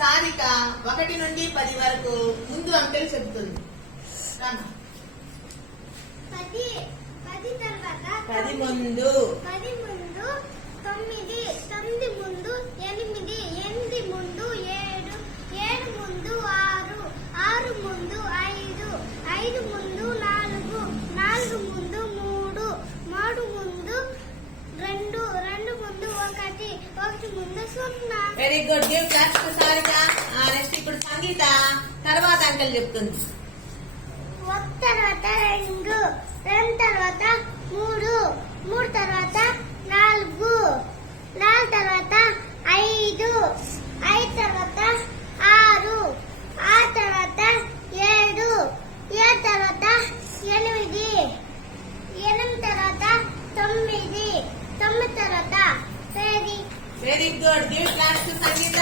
సారిక 1 నుండి 10 వరకు ముందు అంకెలు చెబుతుంది. 10 ముందు 9, 9 ముందు 8, 8 ముందు 7, 7 ముందు 6, 6 ముందు 5, 5 ముందు 4, 4 ముందు 3, 3 ముందు 2, 2 ముందు 1, 1 ముందు 0. Very good. Give claps to Sarika. Next ఇప్పుడు సంగీత తర్వాత అంకెలు చెప్తుంది. 1 తర్వాత 2, 2 తర్వాత 3, 3 తర్వాత 4, 4 తర్వాత 5,